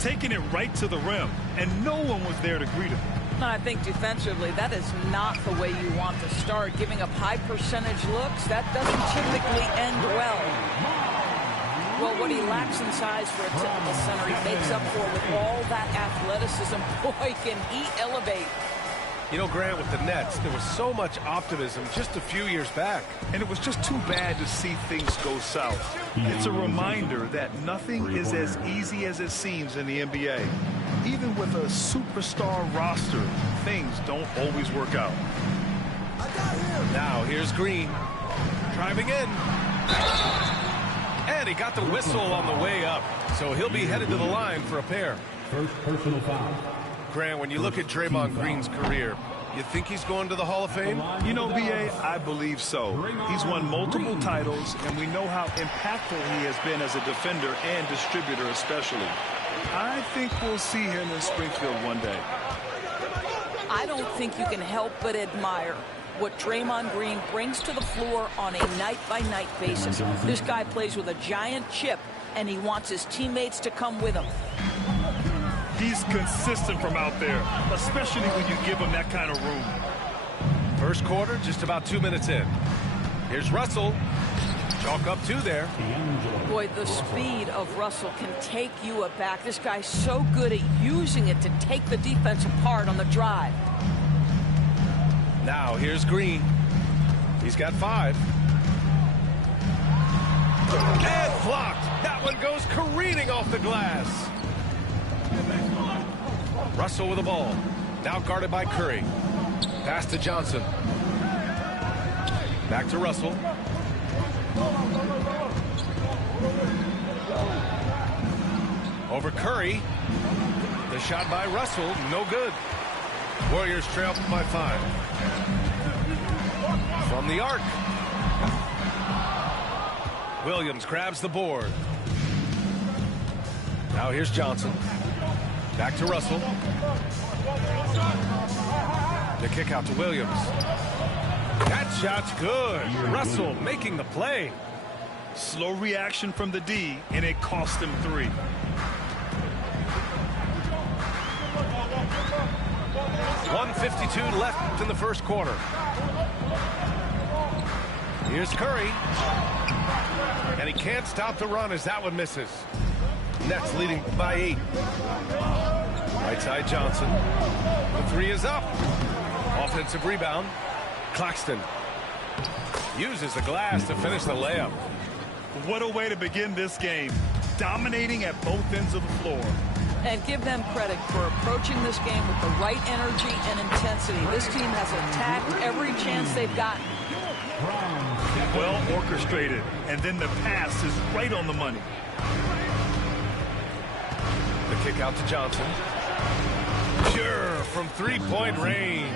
taking it right to the rim, and no one was there to greet him. I think defensively, that is not the way you want to start. Giving up high percentage looks, that doesn't typically end well. Well, what he lacks in size for a typical center, he makes up for with all that athleticism. Boy, can he elevate. You know, Grant, with the Nets, there was so much optimism just a few years back. And it was just too bad to see things go south. It's a reminder that nothing is as easy as it seems in the NBA. Even with a superstar roster, things don't always work out. Now, here's Green. Driving in. And he got the whistle on the way up. So he'll be headed to the line for a pair. First personal foul. Grant, when you look at Draymond Green's career, you think he's going to the Hall of Fame? You know, B.A., I believe so. He's won multiple titles, and we know how impactful he has been as a defender and distributor especially. I think we'll see him in Springfield one day. I don't think you can help but admire what Draymond Green brings to the floor on a night-by-night basis. This guy plays with a giant chip, and he wants his teammates to come with him. He's consistent from out there, especially when you give him that kind of room. First quarter, just about 2 minutes in. Here's Russell. Chalk up 2 there. Boy, the speed of Russell can take you aback. This guy's so good at using it to take the defense apart on the drive. Now, here's Green. He's got 5. And blocked. That one goes careening off the glass. Russell with the ball. Now guarded by Curry. Pass to Johnson. Back to Russell. Over Curry. The shot by Russell, no good. Warriors trail by 5. From the arc. Williams grabs the board. Now here's Johnson. Back to Russell. The kick out to Williams. That shot's good. Russell making the play. Slow reaction from the D, and it cost him 3. .152 left in the first quarter. Here's Curry. And he can't stop the run as that one misses. Nets leading by 8. Right side Johnson. The 3 is up. Offensive rebound. Claxton uses the glass to finish the layup. What a way to begin this game. Dominating at both ends of the floor. And give them credit for approaching this game with the right energy and intensity. This team has attacked every chance they've gotten. Well orchestrated. And then the pass is right on the money. The kick out to Johnson. Pure from 3-point range.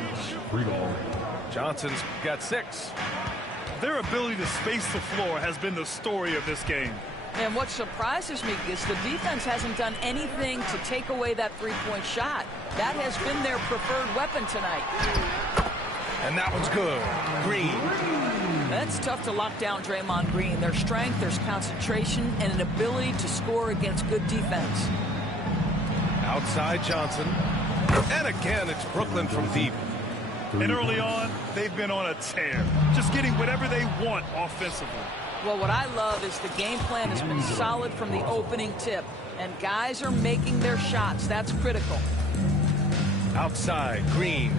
Johnson's got 6. Their ability to space the floor has been the story of this game. And what surprises me is the defense hasn't done anything to take away that 3-point shot. That has been their preferred weapon tonight. And that one's good. Green. That's tough to lock down Draymond Green. There's strength, there's concentration, and an ability to score against good defense. Outside Johnson. And again, it's Brooklyn from deep. And early on, they've been on a tear. Just getting whatever they want offensively. Well, what I love is the game plan has been solid from the opening tip. And guys are making their shots. That's critical. Outside, Green.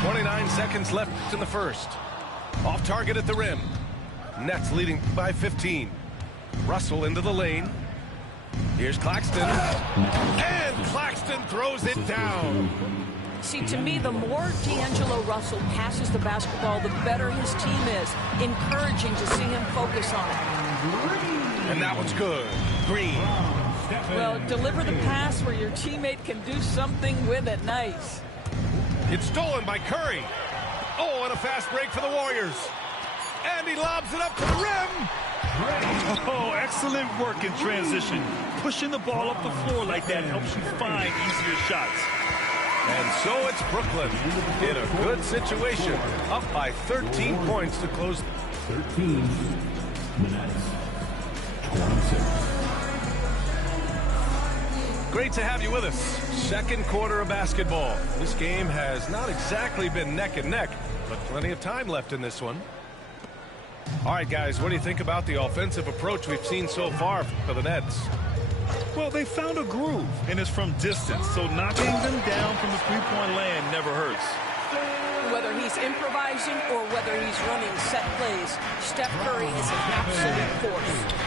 29 seconds left in the first. Off target at the rim. Nets leading by 15. Russell into the lane. Here's Claxton. And Claxton throws it down. See, to me, the more D'Angelo Russell passes the basketball, the better his team is. Encouraging to see him focus on it. And that one's good. Green. Well, deliver the pass where your teammate can do something with it. Nice. It's stolen by Curry. Oh, and a fast break for the Warriors. And he lobs it up to the rim. Oh, excellent work in transition. Pushing the ball up the floor like that helps you find easier shots. And so it's Brooklyn in a good situation, up by 13 points to close. 13 minutes. Great to have you with us. Second quarter of basketball. This game has not exactly been neck and neck, but plenty of time left in this one. All right, guys, what do you think about the offensive approach we've seen so far for the Nets? Well, they found a groove, and it's from distance, so knocking them down from the three-point land never hurts. Whether he's improvising or whether he's running set plays, Steph Curry is an absolute force.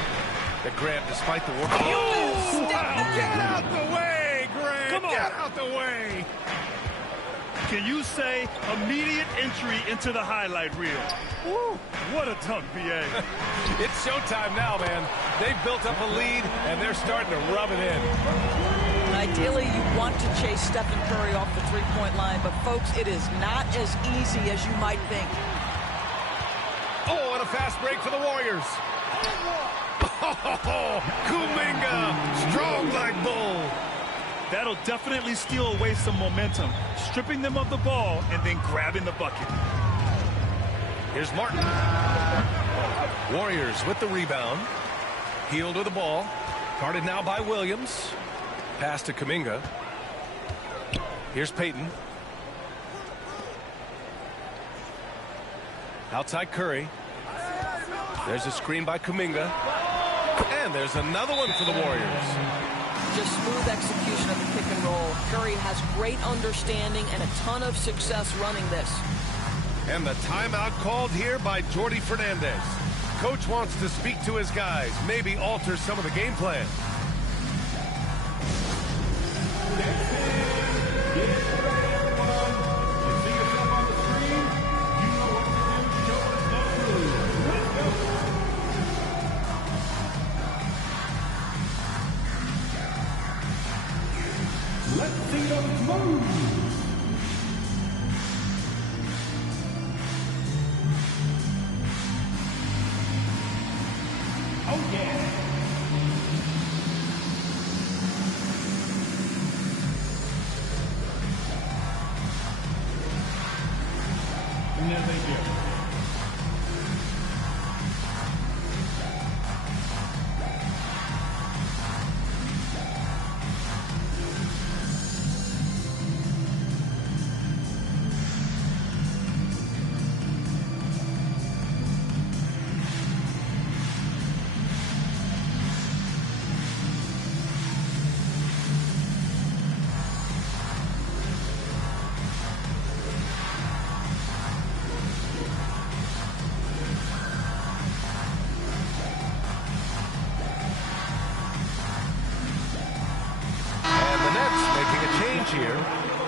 The grab despite the work. Oh, wow. Get out the way, Grant. Come on. Get out the way. Can you say immediate entry into the highlight reel? Woo, what a dunk, B.A. It's showtime now, man. They've built up a lead, and they're starting to rub it in. Ideally, you want to chase Stephen Curry off the three-point line, but, folks, it is not as easy as you might think. Oh, and a fast break for the Warriors. Oh, Kuminga, strong like bull. That'll definitely steal away some momentum, stripping them of the ball and then grabbing the bucket. Here's Martin. Warriors with the rebound. Healed with the ball. Guarded now by Williams. Pass to Kuminga. Here's Payton. Outside Curry. There's a screen by Kuminga. And there's another one for the Warriors. Just smooth execution of the pick and roll. Curry has great understanding and a ton of success running this. And the timeout called here by Jordi Fernandez. Coach wants to speak to his guys, maybe alter some of the game plan. Let's see them move. Oh, yeah. No, thank you. Here.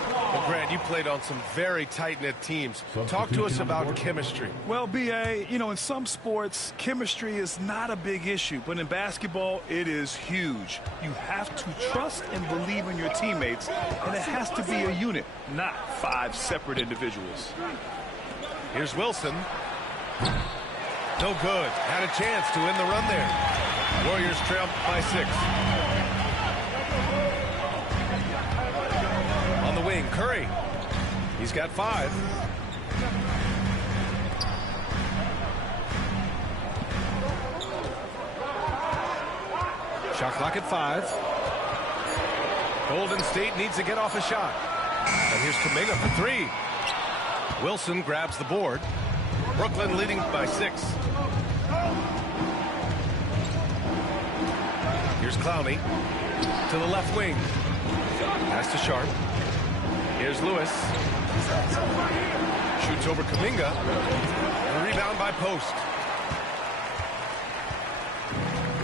Well, Grant, you played on some very tight-knit teams. Talk to us about chemistry. Well, B.A., you know, in some sports, chemistry is not a big issue, but in basketball, it is huge. You have to trust and believe in your teammates, and it has to be a unit, not 5 separate individuals. Here's Wilson. No good. Had a chance to win the run there. Warriors trail by 6. On the wing, Curry. He's got 5. Shot clock at 5. Golden State needs to get off a shot. And here's Kuminga for 3. Wilson grabs the board. Brooklyn leading by 6. Here's Clowney to the left wing. Pass to Sharp. Here's Lewis. Shoots over Kuminga. And a rebound by Post.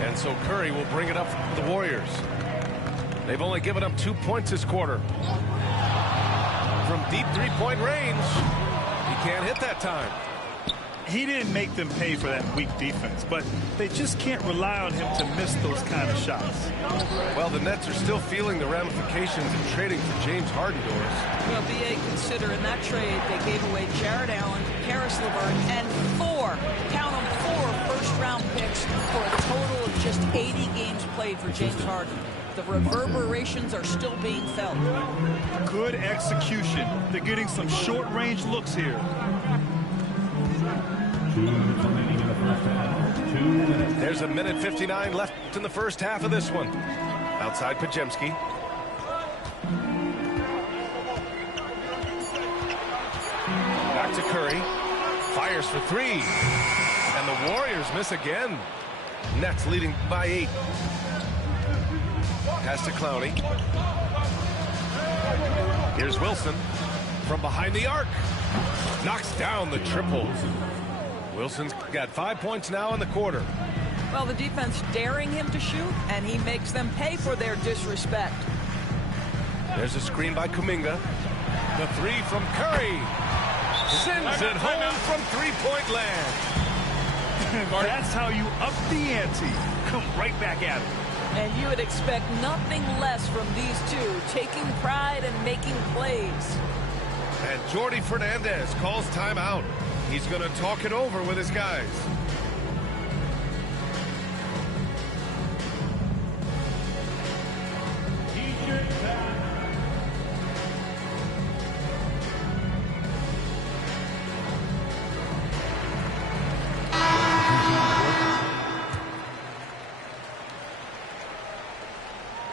And so Curry will bring it up for the Warriors. They've only given up 2 points this quarter. From deep three-point range, he can't hit that time. He didn't make them pay for that weak defense, but they just can't rely on him to miss those kind of shots. Well, the Nets are still feeling the ramifications of trading for James Harden, Doris. Well, B.A., consider in that trade they gave away Jared Allen, Karis LeVert, and 4, count them, 4 first-round picks for a total of just 80 games played for James Harden. The reverberations are still being felt. Good execution. They're getting some short-range looks here. There's a minute 59 left in the first half of this one. Outside Podziemski. Out to Curry. Fires for three. And the Warriors miss again. Nets leading by 8. Pass to Clowney. Here's Wilson from behind the arc. Knocks down the triple. Wilson's got 5 points now in the quarter. Well, the defense daring him to shoot, and he makes them pay for their disrespect. There's a screen by Kuminga. The three from Curry. Sends it home from three-point land. That's how you up the ante. Come right back at it. And you would expect nothing less from these two, taking pride and making plays. And Jordi Fernandez calls timeout. He's going to talk it over with his guys.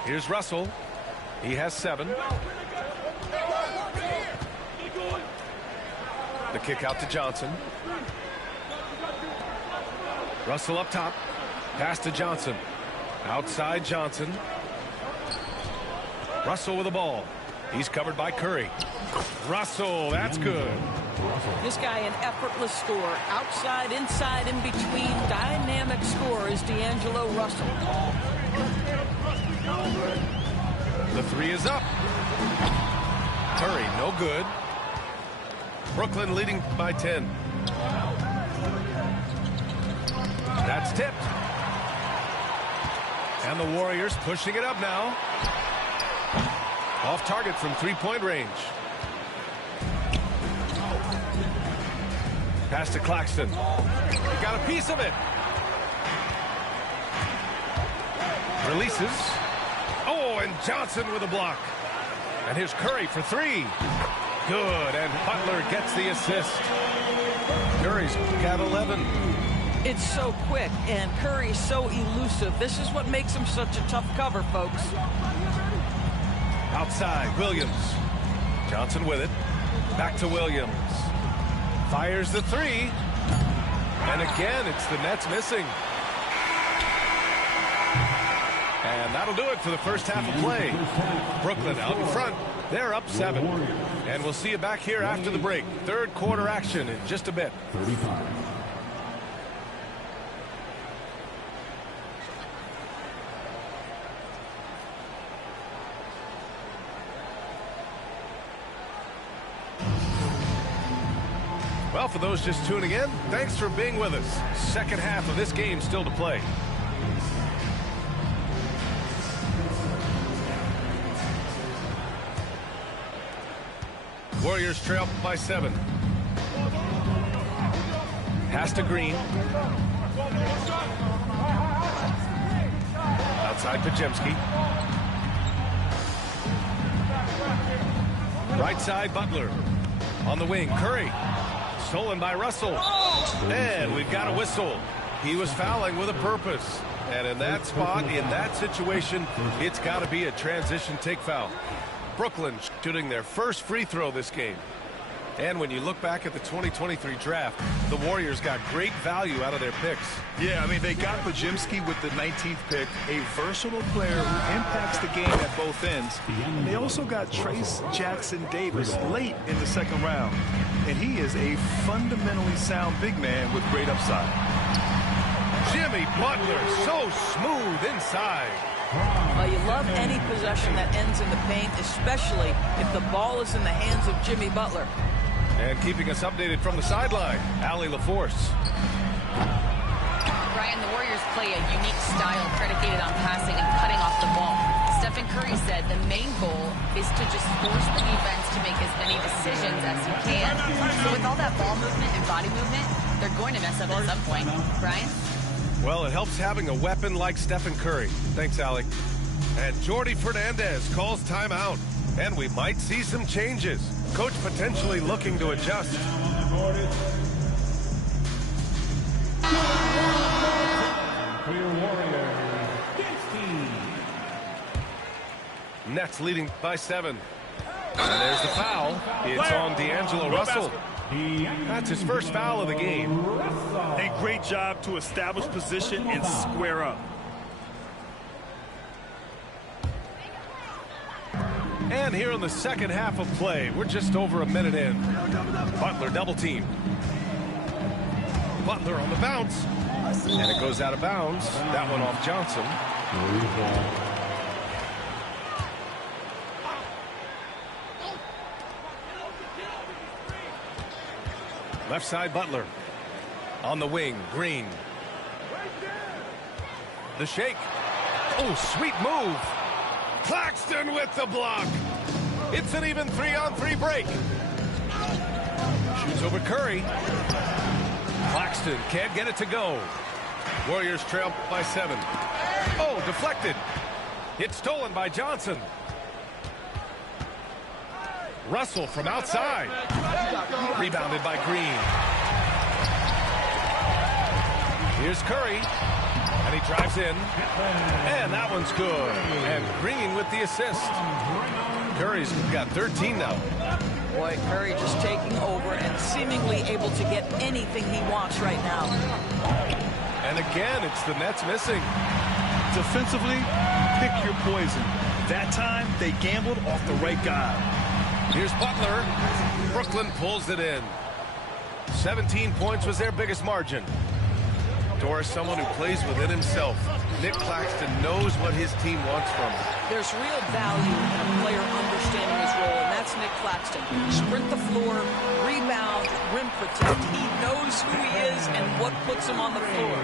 Here's Russell. He has 7. The kick out to Johnson. Russell up top. Pass to Johnson. Outside Johnson. Russell with the ball. He's covered by Curry. Russell, that's good. This guy an effortless scorer. Outside, inside, in between. Dynamic scorer is D'Angelo Russell. The three is up. Curry, no good. Brooklyn leading by 10. That's tipped. And the Warriors pushing it up now. Off target from three-point range. Pass to Claxton. He got a piece of it. Releases. Oh, and Johnson with a block. And here's Curry for three. Good, and Butler gets the assist. Curry's got 11. It's so quick, and Curry's so elusive. This is what makes him such a tough cover, folks. Outside, Williams. Johnson with it. Back to Williams. Fires the three. And again, it's the Nets missing. And that'll do it for the first half of play. Brooklyn out in front. They're up 7. And we'll see you back here after the break. Third quarter action in just a bit. 35. Well, for those just tuning in, thanks for being with us. Second half of this game still to play. Warriors trail by 7. Pass to Green. Outside Podziemski. Right side Butler. On the wing, Curry. Stolen by Russell. And we've got a whistle. He was fouling with a purpose. And in that spot, in that situation, it's got to be a transition take foul. Brooklyn shooting their first free throw this game. And when you look back at the 2023 draft, the Warriors got great value out of their picks. Yeah, I mean, they got Podziemski with the 19th pick, a versatile player who impacts the game at both ends. And they also got Trace Jackson Davis late in the second round. And he is a fundamentally sound big man with great upside. Jimmy Butler, so smooth inside. Well, you love any possession that ends in the paint, especially if the ball is in the hands of Jimmy Butler. And keeping us updated from the sideline, Allie LaForce. Brian, the Warriors play a unique style predicated on passing and cutting off the ball. Stephen Curry said the main goal is to just force the defense to make as many decisions as you can. So with all that ball movement and body movement, they're going to mess up at some point. Brian? Well, it helps having a weapon like Stephen Curry. Thanks, Allie. And Jordi Fernandez calls timeout. And we might see some changes. Coach potentially looking to adjust. For your Warriors, 15. Nets leading by 7. And there's the foul. It's on D'Angelo Russell. That's his first foul of the game. A great job to establish position and square up. And here in the second half of play, we're just over a minute in. Butler double team. Butler on the bounce. And it goes out of bounds. That one off Johnson. Left side Butler. On the wing, Green. The shake. Oh, sweet move. Claxton with the block. It's an even 3-on-3 break. Shoots over Curry. Claxton can't get it to go. Warriors trail by 7. Oh, deflected. It's stolen by Johnson. Russell from outside. Rebounded by Green. Here's Curry. And he drives in. And that one's good. And Green with the assist. Curry's got 13 now. Boy, Curry just taking over and seemingly able to get anything he wants right now. And again, it's the Nets missing. Defensively, pick your poison. That time, they gambled off the right guy. Here's Butler. Brooklyn pulls it in. 17 points was their biggest margin. Doris, someone who plays within himself. Nick Claxton knows what his team wants from him. There's real value in a player understanding his role, and that's Nick Claxton. Sprint the floor, rebound, rim protect. He knows who he is and what puts him on the floor.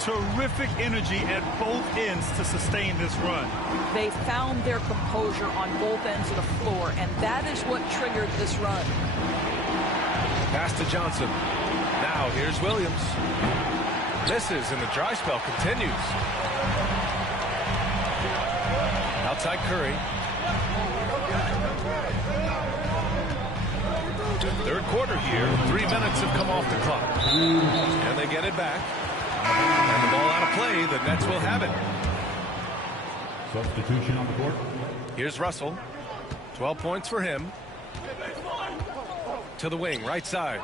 Terrific energy at both ends to sustain this run. They found their composure on both ends of the floor, and that is what triggered this run. Pass to Johnson. Now here's Williams. Misses, and the dry spell continues. Outside Curry. Third quarter here. 3 minutes have come off the clock. And they get it back. And the ball out of play. The Nets will have it. Substitution on the court. Here's Russell. 12 points for him. To the wing, right side.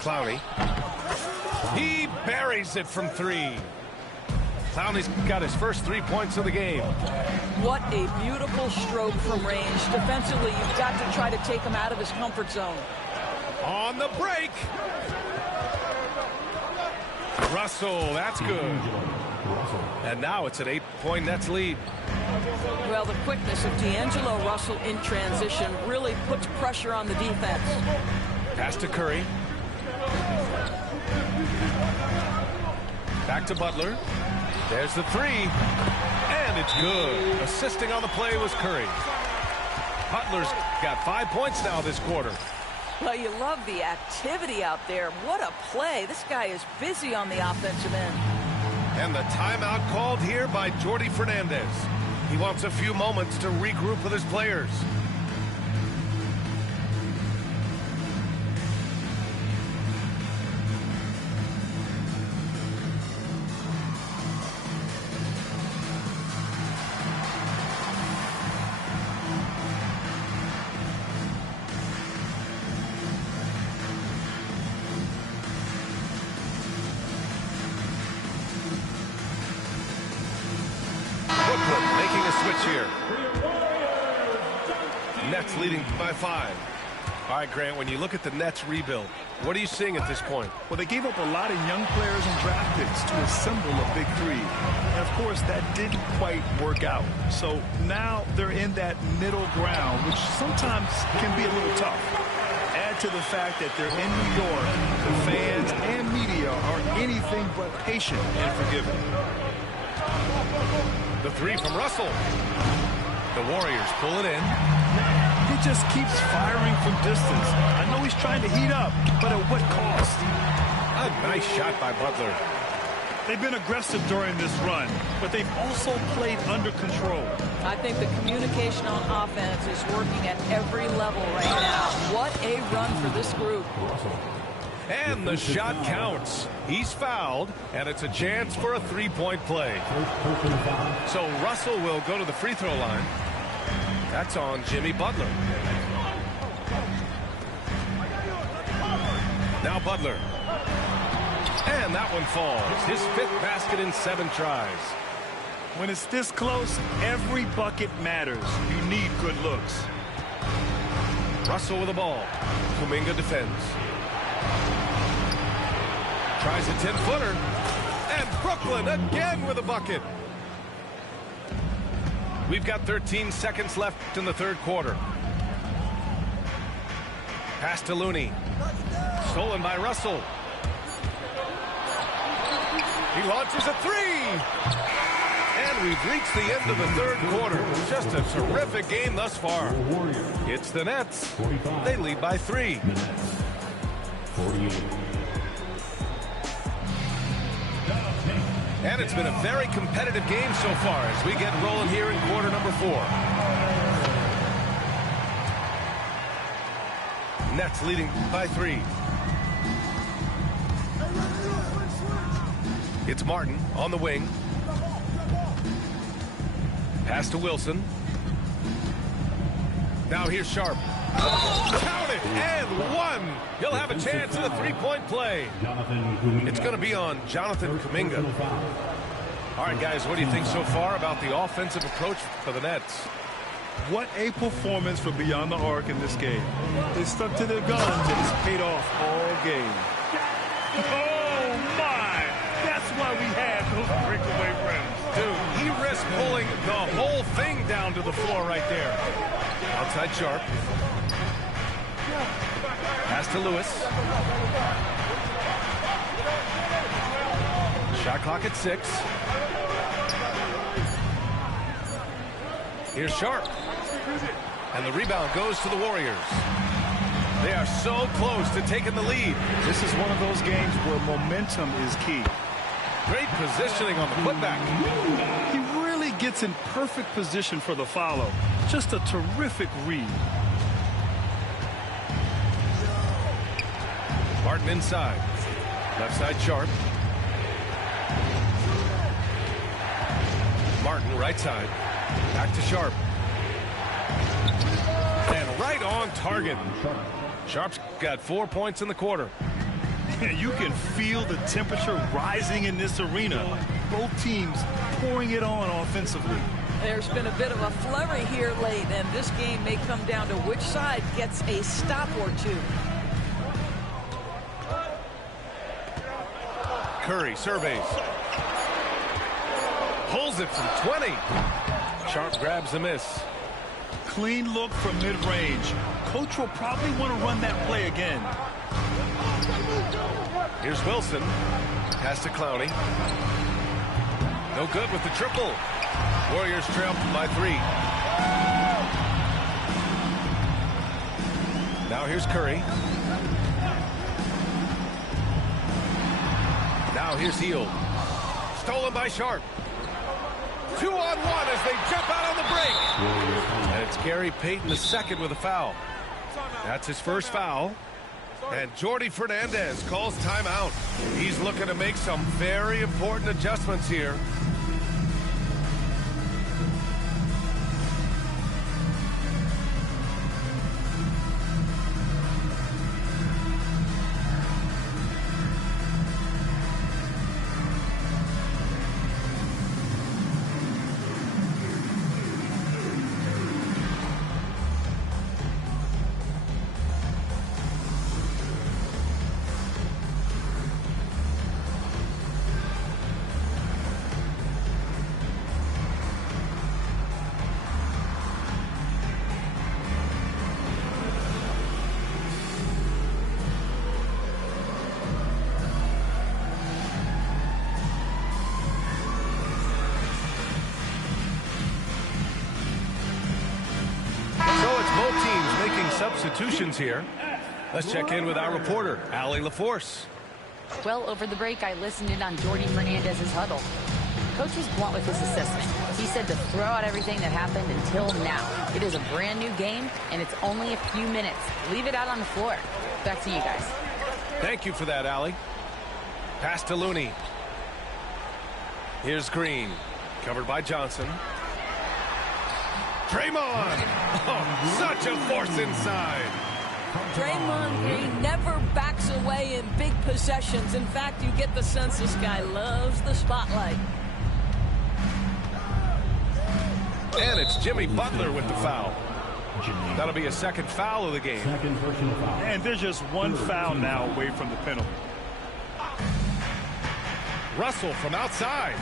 Clowney. He buries it from 3. Clowney's got his first 3 points of the game. What a beautiful stroke from range. Defensively, you've got to try to take him out of his comfort zone. On the break. Russell, that's good. And now it's an 8-point Nets lead. Well, the quickness of D'Angelo Russell in transition really puts pressure on the defense. Pass to Curry. Back to Butler. There's the 3. And it's good. Assisting on the play was Curry. Butler's got 5 points now this quarter. Well, you love the activity out there. What a play. This guy is busy on the offensive end. And the timeout called here by Jordi Fernandez. He wants a few moments to regroup with his players. Here. Nets leading by 5. All right, Grant, when you look at the Nets rebuild, what are you seeing at this point? Well, they gave up a lot of young players and draft picks to assemble a big 3. And, of course, that didn't quite work out. So now they're in that middle ground, which sometimes can be a little tough. Add to the fact that they're in New York. The fans and media are anything but patient and forgiving. The 3 from Russell. The Warriors pull it in. He just keeps firing from distance. I know he's trying to heat up, but at what cost? A nice shot by Butler. They've been aggressive during this run, but they've also played under control. I think the communication on offense is working at every level right now. What a run for this group. And the shot counts. He's fouled, and it's a chance for a 3-point play. So Russell will go to the free throw line. That's on Jimmy Butler. Now Butler. And that one falls. His 5th basket in 7 tries. When it's this close, every bucket matters. You need good looks. Russell with the ball. Kuminga defends. Tries a 10-footer. And Brooklyn again with a bucket. We've got 13 seconds left in the 3rd quarter. Pass to Looney. Stolen by Russell. He launches a 3. And we've reached the end of the 3rd quarter. Just a terrific game thus far. It's the Nets. They lead by 3. The Nets, 48. And it's been a very competitive game so far as we get rolling here in quarter number 4. Nets leading by 3. It's Martin on the wing. Pass to Wilson. Now here's Sharp. Count it! And 1! He'll have a chance at a 3-point play. It's going to be on Jonathan Kuminga. All right, guys, what do you think so far about the offensive approach for the Nets? What a performance from beyond the arc in this game. They stuck to their guns and it's paid off all game. Oh, my! That's why we had those breakaway rims. Dude, he risked pulling the whole thing down to the floor right there. Outside Sharp. Pass to Lewis. Shot clock at 6. Here's Sharp. And the rebound goes to the Warriors. They are so close to taking the lead. This is one of those games where momentum is key. Great positioning on the putback. He really gets in perfect position for the follow. Just a terrific read. Martin inside. Left side Sharp. Martin right side. Back to Sharp. And right on target. Sharp's got 4 points in the quarter. You can feel the temperature rising in this arena. Both teams pouring it on offensively. There's been a bit of a flurry here late, and this game may come down to which side gets a stop or 2. Curry surveys. Pulls it from 20. Sharp grabs the miss. Clean look from mid-range. Coach will probably want to run that play again. Here's Wilson. Pass to Clowney. No good with the triple. Warriors trail by 3. Now here's Curry. Now here's Hield. Stolen by Sharp. 2-on-1 as they jump out on the break. And it's Gary Payton II with a foul. That's his first foul. And Jordi Fernandez calls timeout. He's looking to make some very important adjustments here. Substitutions here. Let's check in with our reporter, Allie LaForce. Well, over the break, I listened in on Jordi Fernandez's huddle. Coach was blunt with his assessment. He said to throw out everything that happened until now. It is a brand new game, and it's only a few minutes. Leave it out on the floor. Back to you guys. Thank you for that, Allie. Pass to Looney. Here's Green. Covered by Johnson. Draymond! Oh, such a force inside. Draymond Green never backs away in big possessions. In fact, you get the sense this guy loves the spotlight. And it's Jimmy Butler with the foul. That'll be a second foul of the game. Second personal foul. And there's just one foul now away from the penalty. Russell from outside.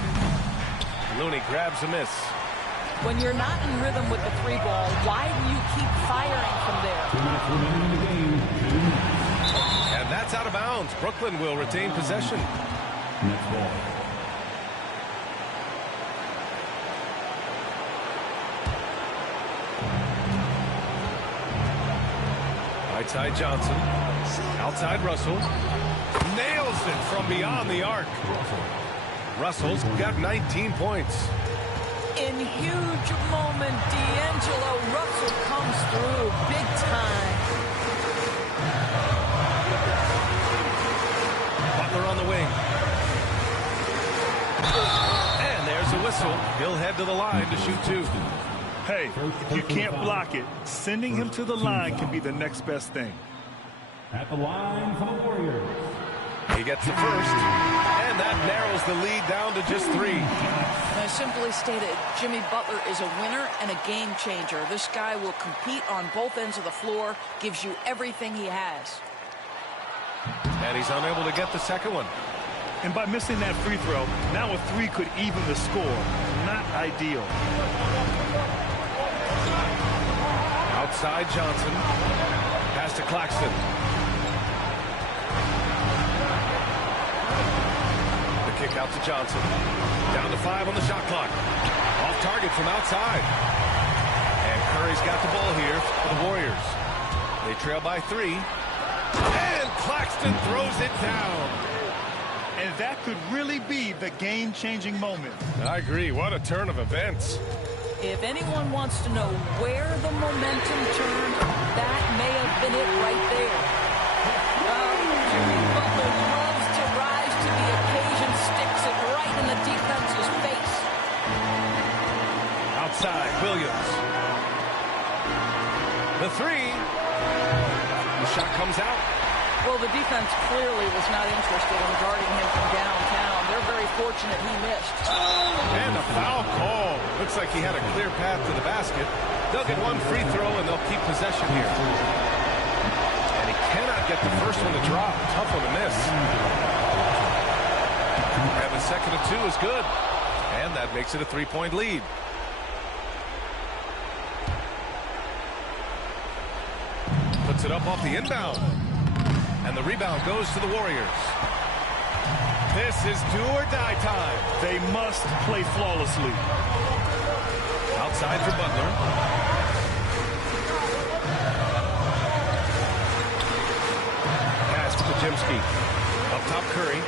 Looney grabs a miss. When you're not in rhythm with the three ball, why do you keep firing from there? 2 minutes remaining in the game. And that's out of bounds. Brooklyn will retain possession. Next ball. Right side Johnson. Outside Russell. Nails it from beyond the arc. Russell's got 19 points. In huge moment, D'Angelo Russell comes through big time. Butler on the wing. And there's a whistle. He'll head to the line to shoot two. Hey, if you can't block it, sending him to the line can be the next best thing. At the line for the Warriors. He gets the first, and that narrows the lead down to just 3. I simply stated, Jimmy Butler is a winner and a game changer. This guy will compete on both ends of the floor, gives you everything he has. And he's unable to get the second one. And by missing that free throw, now a 3 could even the score. Not ideal. Outside Johnson. Pass to Claxton. The kick out to Johnson. Down to 5 on the shot clock. Off target from outside. And Curry's got the ball here for the Warriors. They trail by 3. And Claxton throws it down. And that could really be the game-changing moment. I agree. What a turn of events. If anyone wants to know where the momentum turned, that may have been it right there. Jimmy Butler loves to rise to the occasion, sticks it right in the defense's face. Outside, Williams. The 3. The shot comes out. Well, the defense clearly was not interested in guarding him from downtown. They're very fortunate he missed. And a foul call. Looks like he had a clear path to the basket. They'll get one free throw, and they'll keep possession here. And he cannot get the first one to drop. Tough one to miss. And the second of 2 is good. And that makes it a 3-point lead. Puts it up off the inbound. And the rebound goes to the Warriors. This is do or die time. They must play flawlessly. Outside for Butler. Pass to Podziemski. Up top, Curry.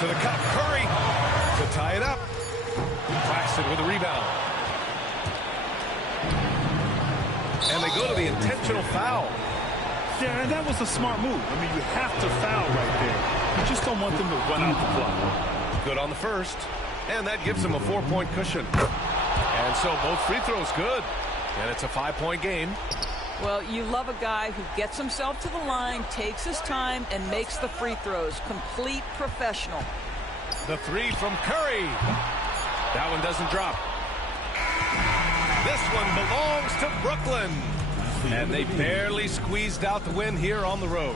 To the cup, Curry. To tie it up. Claxton with a rebound. And they go to the intentional foul. Yeah, and that was a smart move. I mean, you have to foul right there. You just don't want them to run out the clock. Good on the first. And that gives them a 4-point cushion. And so both free throws good. And it's a 5-point game. Well, you love a guy who gets himself to the line, takes his time, and makes the free throws. Complete professional. The 3 from Curry. That one doesn't drop. This one belongs to Brooklyn. And they barely squeezed out the win here on the road.